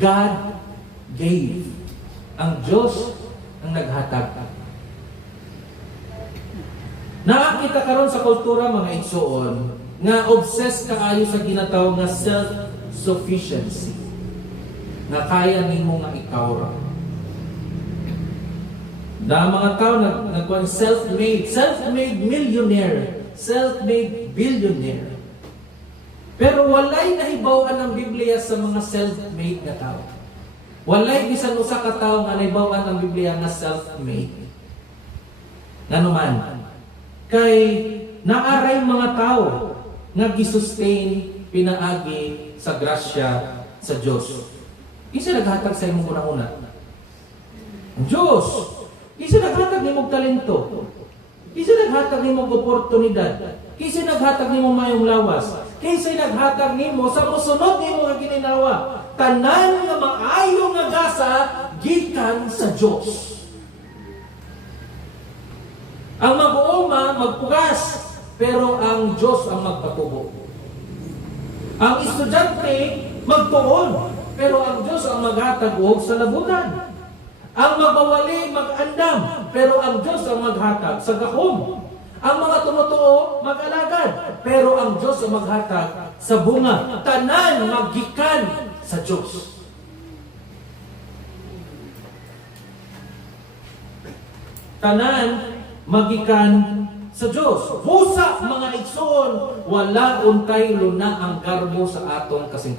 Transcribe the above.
God gave. Ang Diyos ang naghatag. Nakakita karon sa kultura mga igsoon nga obsessed kaayo sa ginatawag nga self-sufficiency. Na kaya nimo nga ikaw ra. Na mga tao nagkuan self-made millionaire, self-made billionaire. Pero walay nahibaw-an ang Biblia sa mga self-made na tao. Walay bisan usa ka tawo nga nahibaw-an ang Biblia nga self-made. Nganuman, kay naaray mga tao nga gisustain pinaagi sa grasya sa Dios. Isa naghatag sa imong una-una. Ang Dios. Isa naghatag nimong talento. Isa naghatag nimong oportunidad. Isa naghatag nimong mayong lawas. Isa naghatag nimo sa mosunod nimo nga gininawa. Tanan nga maayo nga gasa gikan sa Dios. Ang mag-uuma, magpugas, pero ang Diyos ang magpatubo. Ang estudyante, magtuon, pero ang Diyos ang maghatag sa labutan. Ang mabawali, mag-andam, pero ang Diyos ang maghatag sa gahom. Ang mga tumutuo, mag-alagad, pero ang Diyos ang maghatag sa bunga. Tanan, magikan sa Diyos. Tanan, magikan sa Diyos. Busa mga igsoon, wala untay luna ang karbo sa atong kasingkapan.